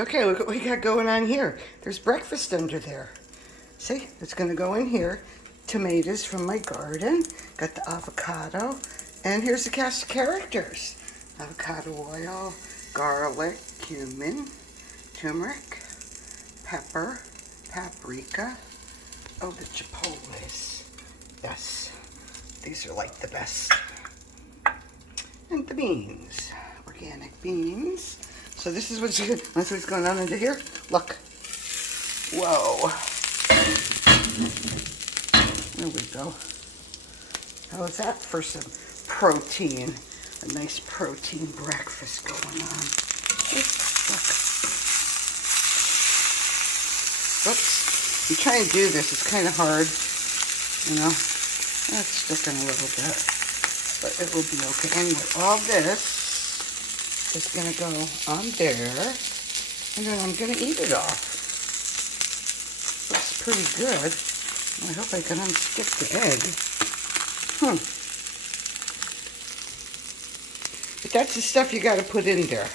Okay, look what we got going on here. There's breakfast under there. See, it's gonna go in here. Tomatoes from my garden. Got the avocado. And here's the cast of characters. Avocado oil, garlic, cumin, turmeric, pepper, paprika. Oh, the chipotles. Yes, these are like the best. And the beans, organic beans. So this is what's going on under here. Look. Whoa. There we go. How is that for some protein? A nice protein breakfast going on. Look. Whoops. I'm trying to do this. It's kind of hard. You know. That's sticking a little bit. But it will be okay. Anyway, all this is going to go on there. And then I'm going to eat it off. Looks pretty good. I hope I can unstick the egg. But that's the stuff you got to put in there.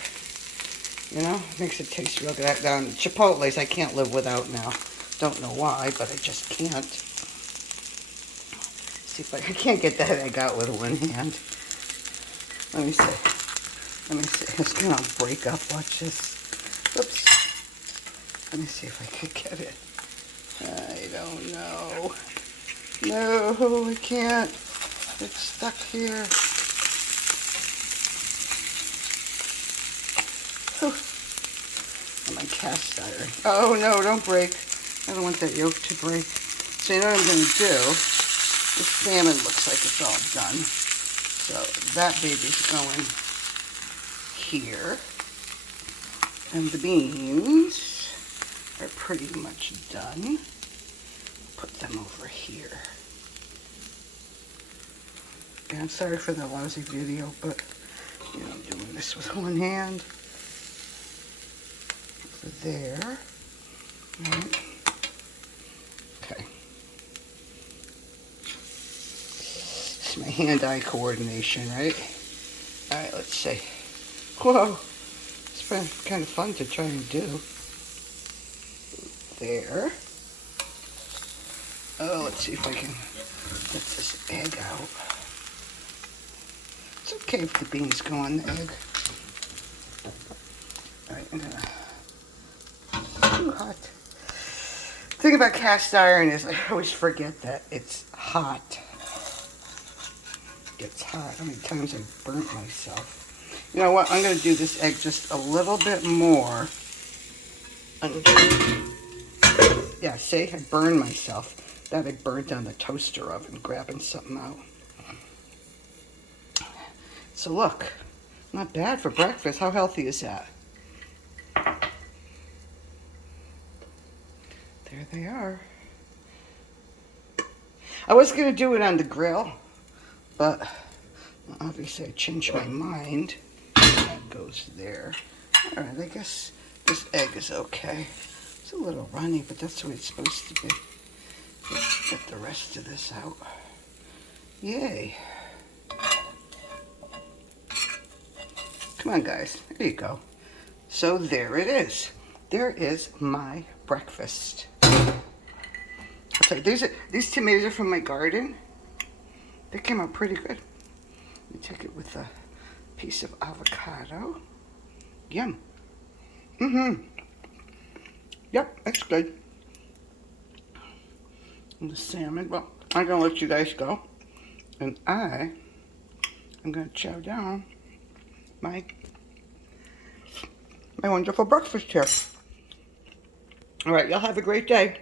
You know, makes it taste real good. Chipotles I can't live without now. Don't know why, but I just can't. See if I can't get that egg out with one hand. Let me see. Let me see. It's gonna break up. Watch this. Oops. Let me see if I can get it. I don't know. No, I can't. It's stuck here. Oh, my cast iron. Oh no, don't break. I don't want that yolk to break. So you know what I'm gonna do? This salmon looks like it's all done. So that baby's going here. And the beans are pretty much done. Put them over here. And I'm sorry for the lousy video, but you know, I'm doing this with one hand. Over there. Right. Okay. It's my hand-eye coordination, right? All right, let's see. Whoa. It's been kind of fun to try and do. There. Oh, let's see if I can get this egg out. It's okay if the beans go on the egg. All right, I'm gonna... Too hot. The thing about cast iron is I always forget that it's hot. It's hot. How many times I've burnt myself. You know what? I'm going to do this egg just a little bit more. Yeah, see? I burned myself. That I burned on the toaster oven, grabbing something out. So look, not bad for breakfast. How healthy is that? There they are. I was going to do it on the grill, but obviously I changed my mind. That goes there. All right, I guess this egg is okay. It's a little runny, but that's the way it's supposed to be. Let's get the rest of this out. Yay. Come on, guys. There you go. So there it is. There is my breakfast. I'll tell you, these tomatoes are from my garden. They came out pretty good. Let me take it with a piece of avocado. Yum. Yep, that's good. And the salmon. Well, I'm going to let you guys go. And I'm going to chow down my wonderful breakfast here. All right, y'all have a great day.